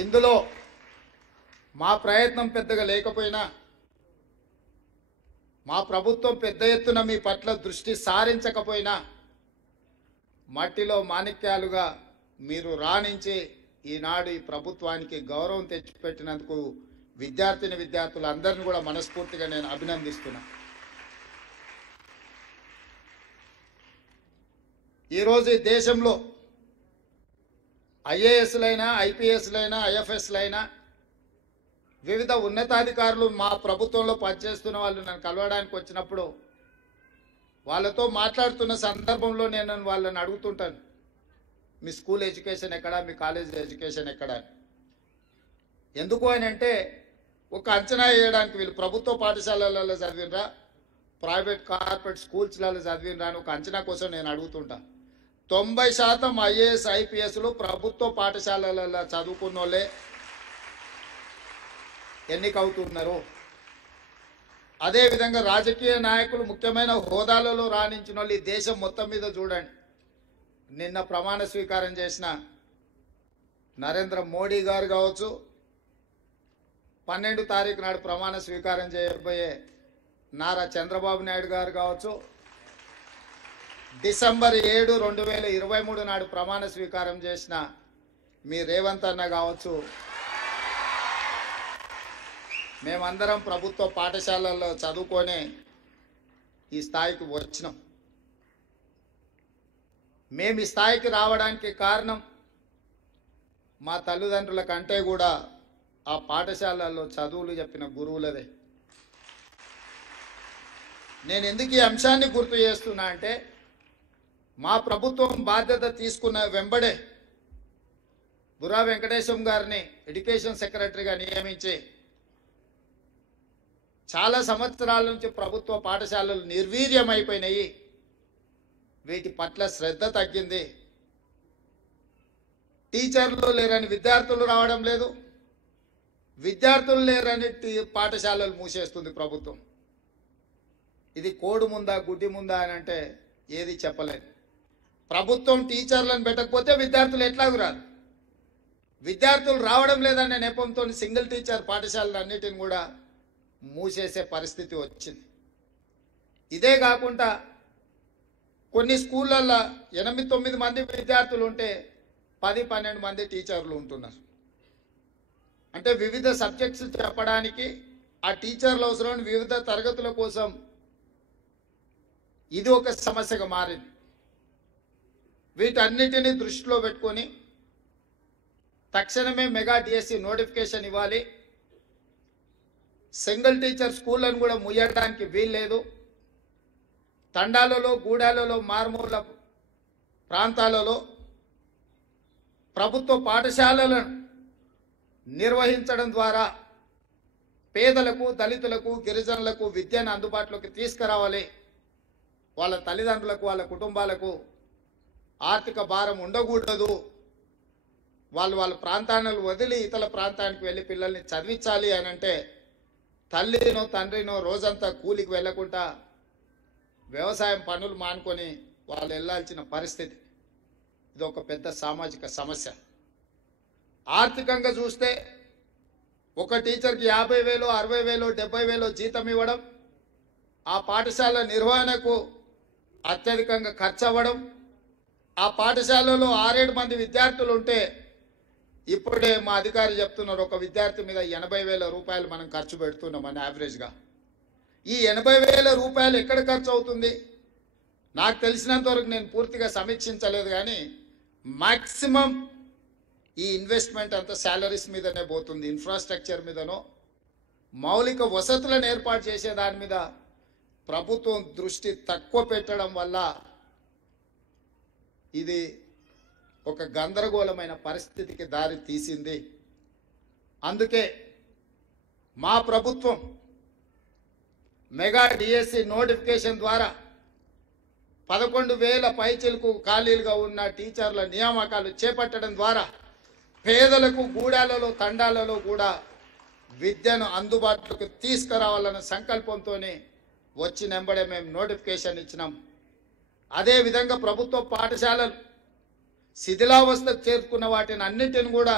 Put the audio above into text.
ఇందులో మా ప్రయత్నం పెద్దగా లేకపోయినా మా ప్రభుత్వం పెద్ద ఎత్తున మీ పట్ల దృష్టి సారించకపోయినా మట్టిలో మాణిక్యాలుగా మీరు రాణించి ఈనాడు ఈ ప్రభుత్వానికి గౌరవం తెచ్చిపెట్టినందుకు విద్యార్థులందరినీ కూడా మనస్ఫూర్తిగా నేను అభినందిస్తున్నా. ఈరోజు ఈ దేశంలో ఐఏఎస్లైనా ఐపీఎస్లైనా ఐఎఫ్ఎస్లైనా వివిధ ఉన్నతాధికారులు మా ప్రభుత్వంలో పనిచేస్తున్న వాళ్ళు నన్ను కలవడానికి వచ్చినప్పుడు వాళ్ళతో మాట్లాడుతున్న సందర్భంలో నేను వాళ్ళని అడుగుతుంటాను, మీ స్కూల్ ఎడ్యుకేషన్ ఎక్కడా, మీ కాలేజ్ ఎడ్యుకేషన్ ఎక్కడా. ఎందుకు అని అంటే ఒక అంచనా వేయడానికి వీళ్ళు ప్రభుత్వ పాఠశాలలలో చదివినరా ప్రైవేట్ కార్పొరేట్ స్కూల్స్లలో చదివినరా అని ఒక అంచనా కోసం నేను అడుగుతుంటా. 90% ఐఏఎస్ ఐపీఎస్లు ప్రభుత్వ పాఠశాలలలో చదువుకున్న వాళ్ళే ఎన్నికవుతున్నారు. అదేవిధంగా రాజకీయ నాయకులు ముఖ్యమైన హోదాలలో రాణించిన వాళ్ళు ఈ దేశం మొత్తం మీద చూడండి. నిన్న ప్రమాణ స్వీకారం చేసిన నరేంద్ర మోడీ గారు కావచ్చు, 12 తారీఖు నాడు ప్రమాణ స్వీకారం చేయబోయే నారా చంద్రబాబు నాయుడు గారు కావచ్చు, డిసెంబర్ 7, 2023 నాడు ప్రమాణ స్వీకారం చేసిన మీ రేవంత్ అన్న కావచ్చు, మేమందరం ప్రభుత్వ పాఠశాలల్లో చదువుకొని ఈ స్థాయికి వచ్చినాం. మేము ఈ స్థాయికి రావడానికి కారణం మా తల్లిదండ్రుల కంటే కూడా ఆ పాఠశాలల్లో చదువులు చెప్పిన గురువులదే. నేను ఎందుకు ఈ అంశాన్ని గుర్తు చేస్తున్నా అంటే మా ప్రభుత్వం బాధ్యత తీసుకున్న వెంబడే బుర్రా వెంకటేశం గారిని ఎడ్యుకేషన్ సెక్రటరీగా నియమించి చాలా సంవత్సరాల నుంచి ప్రభుత్వ పాఠశాలలు నిర్వీర్యమైపోయినాయి. వీటి పట్ల శ్రద్ధ తగ్గింది. టీచర్లు లేరని విద్యార్థులు రావడం లేదు, విద్యార్థులు లేరని పాఠశాలలు మూసేస్తుంది ప్రభుత్వం. ఇది కోడు ముందా గుడ్డి ముందా అని అంటే ఏది చెప్పలేదు. ప్రభుత్వం టీచర్లను పెట్టకపోతే విద్యార్థులు ఎట్లాగూ రారు. విద్యార్థులు రావడం లేదనే నెపంతో సింగిల్ టీచర్ పాఠశాలలు అన్నిటిని కూడా మూసేసే పరిస్థితి వచ్చింది. ఇదే కాకుండా కొన్ని స్కూళ్ళల్లో 8-9 మంది విద్యార్థులు ఉంటే 10-12 మంది టీచర్లు ఉంటున్నారు. అంటే వివిధ సబ్జెక్ట్స్ చెప్పడానికి ఆ టీచర్ల అవసరం, వివిధ తరగతుల కోసం ఇది ఒక సమస్యగా మారింది. వీటన్నిటిని దృష్టిలో పెట్టుకొని తక్షణమే మెగా డిఎస్సి నోటిఫికేషన్ ఇవ్వాలి. సింగిల్ టీచర్ స్కూళ్ళను కూడా ముయ్యడానికి వీల్లేదు. తండాలలో, గూడాలలో, మారుమూల ప్రాంతాలలో ప్రభుత్వ పాఠశాలలను నిర్వహించడం ద్వారా పేదలకు, దళితులకు, గిరిజనులకు విద్యను అందుబాటులోకి తీసుకురావాలి. వాళ్ళ తల్లిదండ్రులకు, వాళ్ళ కుటుంబాలకు ఆర్థిక భారం ఉండకూడదు. వాళ్ళ ప్రాంతాలను వదిలి ఇతర ప్రాంతానికి వెళ్ళి పిల్లల్ని చదివించాలి అని అంటే తల్లినో తండ్రినో రోజంతా కూలికి వెళ్ళకుండా వ్యవసాయం పనులు మానుకొని వాళ్ళు వెళ్ళాల్సిన పరిస్థితి. ఇది ఒక పెద్ద సామాజిక సమస్య. ఆర్థికంగా చూస్తే ఒక టీచర్కి 50,000, 60,000, 70,000 జీతం ఇవ్వడం, ఆ పాఠశాల నిర్వహణకు అత్యధికంగా ఖర్చు అవ్వడం, ఆ పాఠశాలలో 6-7 మంది విద్యార్థులు ఉంటే ఇప్పుడే మా అధికారి చెప్తున్నారు ఒక విద్యార్థి మీద 80,000 రూపాయలు మనం ఖర్చు పెడుతున్నాం అని యావరేజ్గా. ఈ 80,000 రూపాయలు ఎక్కడ ఖర్చు అవుతుంది? నాకు తెలిసినంత వరకు నేను పూర్తిగా సమీక్షించలేదు, కానీ మ్యాక్సిమం ఈ ఇన్వెస్ట్మెంట్ అంతా శాలరీస్ మీదనే పోతుంది. ఇన్ఫ్రాస్ట్రక్చర్ మీదనో మౌలిక వసతులను ఏర్పాటు చేసే దాని మీద ప్రభుత్వం దృష్టి తక్కువ పెట్టడం వల్ల ఇది ఒక గందరగోళమైన పరిస్థితికి దారి తీసింది. అందుకే మా ప్రభుత్వం మెగా డిఎస్సి నోటిఫికేషన్ ద్వారా 11,000 పైచిలకు ఖాళీలుగా ఉన్న టీచర్ల నియామకాలు చేపట్టడం ద్వారా పేదలకు, గూడాలలో, తండాలలో కూడా విద్యను అందుబాటులోకి తీసుకురావాలన్న సంకల్పంతోనే వచ్చినెంబడే మేము నోటిఫికేషన్ ఇచ్చినాం. అదేవిధంగా ప్రభుత్వ పాఠశాలలు శిథిలావస్థకు చేరుకున్న వాటిని అన్నిటిని కూడా